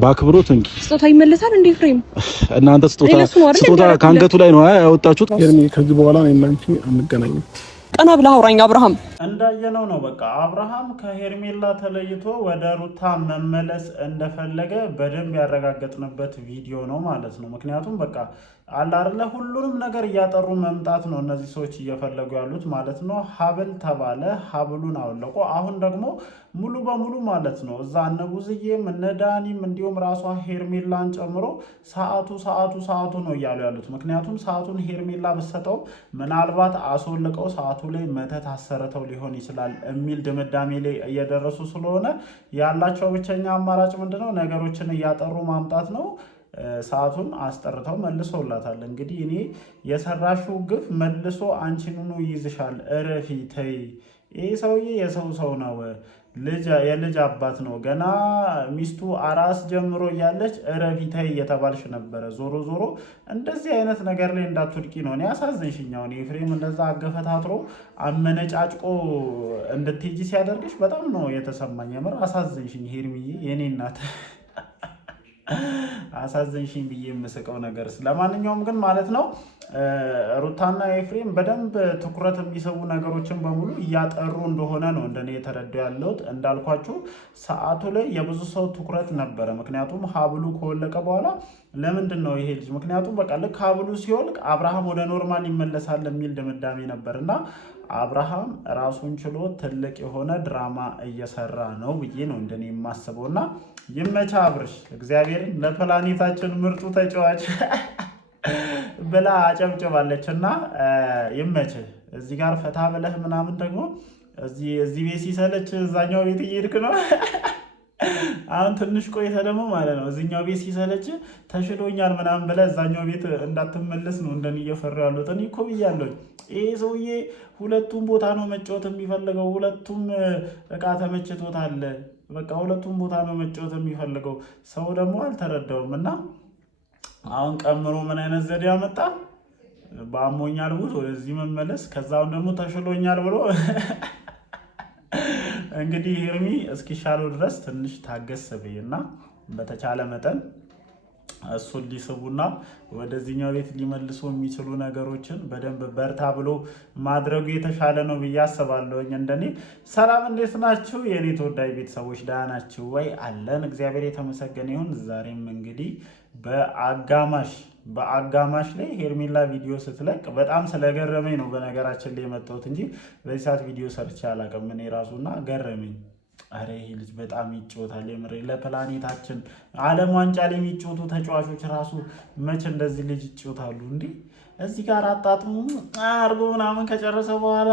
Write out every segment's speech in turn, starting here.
በአክብሮት እንኪ ስጦታ ይመለሳል እንዴ ፍሬም? እናንተ ስጦታ ካንገቱ ላይ ነው ያወጣችሁት። ከዚህ በኋላ ነው እናንቺ አንገናኝም። ቀና ብለህ አውራኝ አብርሃም። እንዳየነው ነው በቃ አብርሃም ከሄርሜላ ተለይቶ ወደ ሩታ መመለስ እንደፈለገ በደንብ ያረጋገጥንበት ቪዲዮ ነው ማለት ነው። ምክንያቱም በቃ አለ አይደለ ሁሉንም ነገር እያጠሩ መምጣት ነው እነዚህ ሰዎች እየፈለጉ ያሉት ማለት ነው። ሀብል ተባለ፣ ሀብሉን አወለቁ። አሁን ደግሞ ሙሉ በሙሉ ማለት ነው እዛ እነ ቡዝዬም እነ ዳኒም እንዲሁም ራሷ ሄርሜላን ጨምሮ ሰዓቱ ነው እያሉ ያሉት። ምክንያቱም ሰዓቱን ሄርሜላ ብትሰጠው ምናልባት አስወልቀው ሰዓቱ ላይ መተት አሰርተው ሊሆን ይችላል የሚል ድምዳሜ ላይ እየደረሱ ስለሆነ ያላቸው ብቸኛ አማራጭ ምንድነው? ነገሮችን እያጠሩ ማምጣት ነው። ሰዓቱን አስጠርተው መልሰውላታል። እንግዲህ እኔ የሰራሽው ግፍ መልሶ አንቺኑ ይይዝሻል፣ እረፊ ተይ። ይህ ሰውዬ የሰው ሰው ነው፣ የልጅ አባት ነው። ገና ሚስቱ አራስ ጀምሮ እያለች እረፊ ተይ እየተባልሽ ነበረ። ዞሮ እንደዚህ አይነት ነገር ላይ እንዳትወድቂ ነው። እኔ አሳዘንሽኛው ኤፍሬም እንደዛ አገፈታትሮ አመነጫጭቆ እንድትሄጂ ሲያደርግሽ በጣም ነው የተሰማኝ። የምር አሳዘንሽኝ ሄርሚዬ፣ የኔ እናት አሳዘንሽኝ ብዬ የምስቀው ነገር። ለማንኛውም ግን ማለት ነው ሩታና ኤፍሬም በደንብ ትኩረት የሚስቡ ነገሮችን በሙሉ እያጠሩ እንደሆነ ነው እንደኔ የተረዳው ያለሁት። እንዳልኳችሁ ሰዓቱ ላይ የብዙ ሰው ትኩረት ነበረ። ምክንያቱም ሀብሉ ከወለቀ በኋላ ለምንድን ነው ይሄ ልጅ ምክንያቱም በቃ ልክ ሀብሉ ሲወልቅ አብርሃም ወደ ኖርማል ይመለሳል የሚል ድምዳሜ ነበርና አብርሃም ራሱን ችሎ ትልቅ የሆነ ድራማ እየሰራ ነው ብዬ ነው እንደኔ የማስበውና ይመቻ አብርሽ፣ እግዚአብሔርን ለፕላኔታችን ምርጡ ተጫዋች ብላ አጨብጭባለችና ይመች። እዚህ ጋር ፈታ ብለህ ምናምን ደግሞ እዚህ ቤት ሲሰለች እዛኛው ቤት እየሄድክ ነው። አሁን ትንሽ ቆይተ ደግሞ ማለት ነው እዚህኛው ቤት ሲሰለች ተሽሎኛል ምናምን ብለህ እዛኛው ቤት እንዳትመለስ ነው እንደኔ እየፈራሁ ያለሁት። እኔ እኮ ብያለሁ ይሄ ሰውዬ ሁለቱም ቦታ ነው መጫወት የሚፈልገው። ሁለቱም እቃ ተመችቶታል። በቃ ሁለቱም ቦታ ነው መጫወት የሚፈልገው። ሰው ደግሞ አልተረዳውም እና አሁን ቀምሮ ምን አይነት ዘዴ ያመጣ በአሞኛል ብሎ ወደዚህ መመለስ፣ ከዛውን ደግሞ ተሽሎኛል ብሎ እንግዲህ ሄርሚ እስኪሻለው ድረስ ትንሽ ታገስ በይና በተቻለ መጠን እሱን ሊስቡና ወደዚህኛው ቤት ሊመልሱ የሚችሉ ነገሮችን በደንብ በርታ ብሎ ማድረጉ የተሻለ ነው ብዬ አስባለሁኝ። እንደኔ ሰላም፣ እንዴት ናችሁ የኔ ተወዳጅ ቤተሰቦች? ደህና ናችሁ ወይ? አለን፣ እግዚአብሔር የተመሰገነ ይሁን። ዛሬም እንግዲህ በአጋማሽ ላይ ሄርሜላ ቪዲዮ ስትለቅ በጣም ስለገረመኝ ነው በነገራችን ላይ የመጣሁት እንጂ በዚህ ሰዓት ቪዲዮ ሰርቼ አላውቅም እኔ ራሱና ገረመኝ። አረ ይሄ ልጅ በጣም ይጫወታል። የምሬ ለፕላኔታችን ዓለም ዋንጫ ላይ የሚጫወቱ ተጫዋቾች ራሱ መቼ እንደዚህ ልጅ ይጫወታሉ እንዴ? እዚህ ጋር አጣጥሙ አርጎ ምናምን ከጨረሰ በኋላ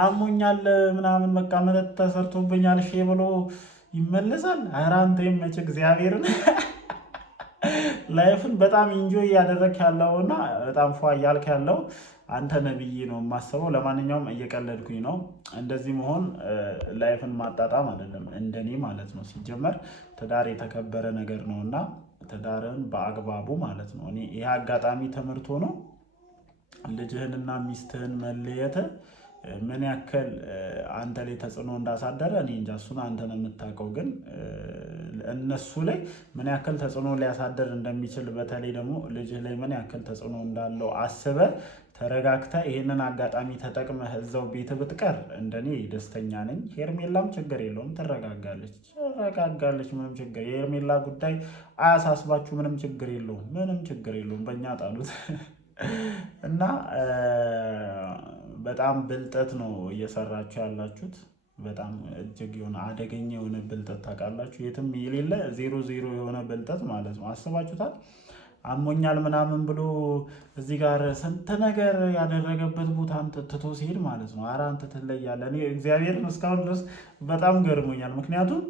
አሞኛል ምናምን በቃ መጠጥ ተሰርቶብኛል ሼ ብሎ ይመለሳል። ኧረ አንተ መቼ እግዚአብሔርን ላይፍን በጣም ኢንጆይ እያደረክ ያለውና በጣም ፏ እያልክ ያለው አንተ ነብይ ነው የማስበው። ለማንኛውም እየቀለድኩኝ ነው። እንደዚህ መሆን ላይፍን ማጣጣም አይደለም እንደኔ ማለት ነው። ሲጀመር ትዳር የተከበረ ነገር ነውና ትዳርን በአግባቡ ማለት ነው። እኔ ይሄ አጋጣሚ ትምህርት ሆኖ ልጅህንና ሚስትህን መለየት ምን ያክል አንተ ላይ ተጽዕኖ እንዳሳደረ እኔ እንጃ፣ እሱን አንተ ነው የምታውቀው። ግን እነሱ ላይ ምን ያክል ተጽዕኖ ሊያሳደር እንደሚችል በተለይ ደግሞ ልጅህ ላይ ምን ያክል ተጽዕኖ እንዳለው አስበህ ተረጋግተህ ይህንን አጋጣሚ ተጠቅመህ እዛው ቤት ብትቀር እንደኔ ደስተኛ ነኝ። ሄርሜላም ችግር የለውም፣ ትረጋጋለች፣ ምንም ችግር የሄርሜላ ጉዳይ አያሳስባችሁ፣ ምንም ችግር የለውም፣ በእኛ ጣሉት እና በጣም ብልጠት ነው እየሰራችሁ ያላችሁት። በጣም እጅግ የሆነ አደገኛ የሆነ ብልጠት ታውቃላችሁ፣ የትም የሌለ 0 የሆነ ብልጠት ማለት ነው። አስባችሁታል? አሞኛል ምናምን ብሎ እዚህ ጋር ስንት ነገር ያደረገበት ቦታ ትቶ ሲሄድ ማለት ነው። ኧረ አንተ ትለያለህ። እኔ እግዚአብሔርን እስካሁን ድረስ በጣም ገርሞኛል። ምክንያቱም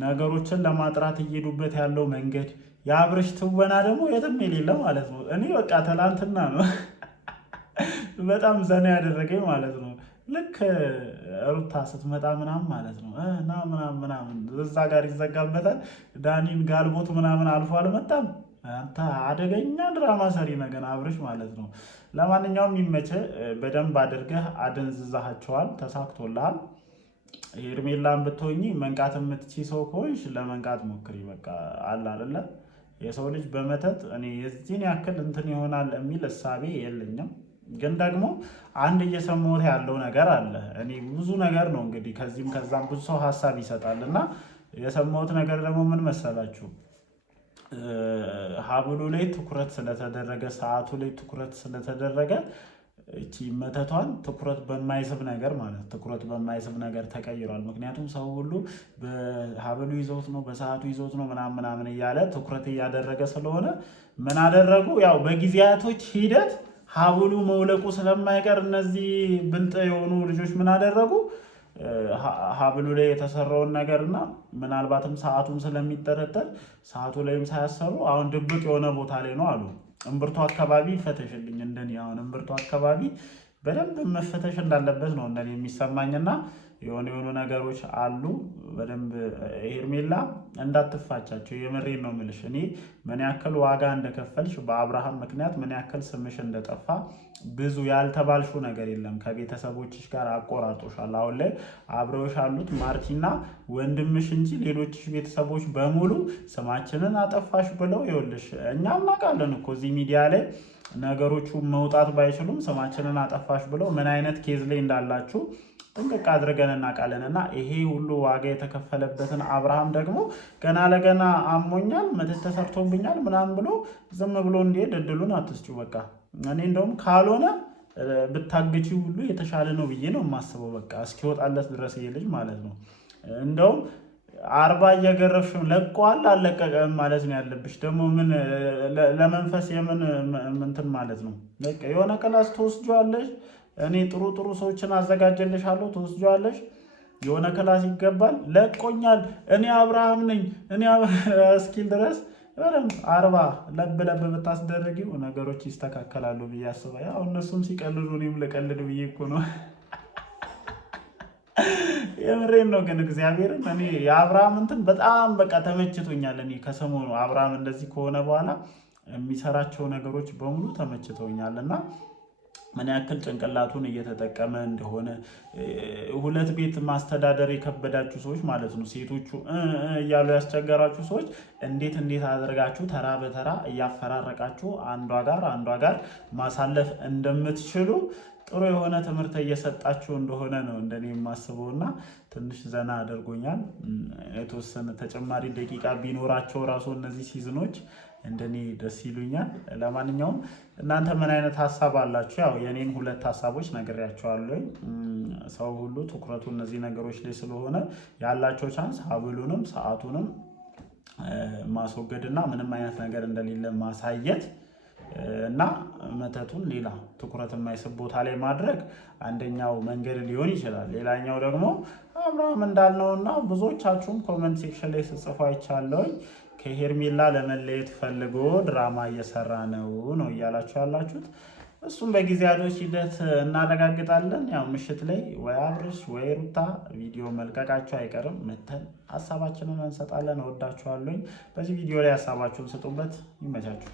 ነገሮችን ለማጥራት እየሄዱበት ያለው መንገድ፣ የአብርሽ ትወና ደግሞ የትም የሌለ ማለት ነው። እኔ በቃ ትላንትና ነው በጣም ዘና ያደረገኝ ማለት ነው። ልክ ሩታ ስትመጣ ምናምን ማለት ነው እና ምናምን እዛ ጋር ይዘጋበታል። ዳኒን ጋልቦት ምናምን አልፎ አልመጣም። አንተ አደገኛ ድራማ ሰሪ ነገር አብርሽ ማለት ነው። ለማንኛውም ይመችህ። በደንብ አድርገህ አደንዝዛቸዋል፣ ተሳክቶልሃል። ሄርሜላን ብትሆኚ መንቃት የምትችይ ሰው ከሆንሽ ለመንቃት ሞክሪ። በቃ አለ አይደለ የሰው ልጅ በመተት እኔ የዚህን ያክል እንትን ይሆናል የሚል እሳቤ የለኝም። ግን ደግሞ አንድ እየሰማሁት ያለው ነገር አለ። እኔ ብዙ ነገር ነው እንግዲህ ከዚህም ከዛም ብዙ ሰው ሀሳብ ይሰጣል እና የሰማሁት ነገር ደግሞ ምን መሰላችሁ? ሀብሉ ላይ ትኩረት ስለተደረገ፣ ሰዓቱ ላይ ትኩረት ስለተደረገ እቺ መተቷን ትኩረት በማይስብ ነገር ማለት ትኩረት በማይስብ ነገር ተቀይሯል። ምክንያቱም ሰው ሁሉ በሀብሉ ይዘውት ነው በሰዓቱ ይዘውት ነው ምናምን እያለ ትኩረት እያደረገ ስለሆነ ምን አደረጉ? ያው በጊዜያቶች ሂደት ሀብሉ መውለቁ ስለማይቀር እነዚህ ብልጥ የሆኑ ልጆች ምን አደረጉ? ሀብሉ ላይ የተሰራውን ነገርና ምናልባትም ሰዓቱም ስለሚጠረጠር ሰዓቱ ላይም ሳያሰሩ አሁን ድብቅ የሆነ ቦታ ላይ ነው አሉ። እምብርቱ አካባቢ ይፈተሽልኝ። እንደኔ አሁን እምብርቱ አካባቢ በደንብ መፈተሽ እንዳለበት ነው እንደኔ የሚሰማኝና የሆኑ ነገሮች አሉ። በደንብ ሄርሜላ እንዳትፋቻቸው፣ የምሬን ነው የምልሽ። እኔ ምን ያክል ዋጋ እንደከፈልሽ በአብርሃም ምክንያት ምን ያክል ስምሽ እንደጠፋ ብዙ ያልተባልሽው ነገር የለም። ከቤተሰቦችሽ ጋር አቆራጦሻል። አሁን ላይ አብረውሽ ያሉት ማርቲና ወንድምሽ እንጂ ሌሎች ቤተሰቦች በሙሉ ስማችንን አጠፋሽ ብለው ይኸውልሽ፣ እኛ እናውቃለን እኮ እዚህ ሚዲያ ላይ ነገሮቹ መውጣት ባይችሉም ስማችንን አጠፋሽ ብለው ምን አይነት ኬዝ ላይ እንዳላችሁ ጥንቅቅ አድርገን እናውቃለን። እና ይሄ ሁሉ ዋጋ የተከፈለበትን አብርሃም ደግሞ ገና ለገና አሞኛል መተት ተሰርቶብኛል ምናምን ብሎ ዝም ብሎ እንዲሄድ እድሉን አትስጪው። በቃ እኔ እንደውም ካልሆነ ብታግቺ ሁሉ የተሻለ ነው ብዬ ነው የማስበው። በቃ እስኪወጣለት ድረስ ይሄ ልጅ ማለት ነው። እንደውም 40 እየገረፍሽው ለቋል አለቀቀም ማለት ነው ያለብሽ። ደግሞ ምን ለመንፈስ የምን እንትን ማለት ነው። በቃ የሆነ ክላስ ተወስጇለሽ። እኔ ጥሩ ሰዎችን አዘጋጀልሻለሁ፣ ተወስጇለሽ። የሆነ ክላስ ይገባል። ለቆኛል እኔ አብርሃም ነኝ እኔ እስኪል ድረስ በደምብ 40 ለብ ብታስደርጊው ነገሮች ይስተካከላሉ ብዬ አስባለሁ። ያው እነሱም ሲቀልዱ እኔም ልቀልድ ብዬ እኮ ነው። የምሬን ነው። ግን እግዚአብሔርን እኔ የአብርሃም እንትን በጣም በቃ ተመችቶኛል። እኔ ከሰሞኑ አብርሃም እንደዚህ ከሆነ በኋላ የሚሰራቸው ነገሮች በሙሉ ተመችቶኛል እና ምን ያክል ጭንቅላቱን እየተጠቀመ እንደሆነ 2 ቤት ማስተዳደር የከበዳችሁ ሰዎች ማለት ነው፣ ሴቶቹ እያሉ ያስቸገራችሁ ሰዎች እንዴት አድርጋችሁ ተራ በተራ እያፈራረቃችሁ አንዷ ጋር ማሳለፍ እንደምትችሉ ጥሩ የሆነ ትምህርት እየሰጣችሁ እንደሆነ ነው እንደኔ የማስበውና ትንሽ ዘና አድርጎኛል። የተወሰነ ተጨማሪ ደቂቃ ቢኖራቸው ራሱ እነዚህ ሲዝኖች እንደኔ ደስ ይሉኛል። ለማንኛውም እናንተ ምን አይነት ሀሳብ አላችሁ? ያው የኔን 2 ሀሳቦች ነግሬያቸዋለሁ። ሰው ሁሉ ትኩረቱ እነዚህ ነገሮች ላይ ስለሆነ ያላቸው ቻንስ ሀብሉንም ሰዓቱንም ማስወገድና ምንም አይነት ነገር እንደሌለ ማሳየት እና መተቱን ሌላ ትኩረት የማይስብ ቦታ ላይ ማድረግ አንደኛው መንገድ ሊሆን ይችላል። ሌላኛው ደግሞ አብርሃም እንዳልነውና ብዙዎቻችሁም ኮመንት ሴክሽን ላይ ስጽፉ አይቻለሁኝ ከሄርሜላ ለመለየት ፈልጎ ድራማ እየሰራ ነው እያላችሁ ያላችሁት። እሱም በጊዜያቶች ሂደት እናረጋግጣለን። ያው ምሽት ላይ ወይ አብርሽ ወይ ሩታ ቪዲዮ መልቀቃቸው አይቀርም፣ መተን ሀሳባችንን እንሰጣለን። እወዳችኋለሁ። በዚህ ቪዲዮ ላይ ሀሳባችሁን ስጡበት። ይመቻችሁ።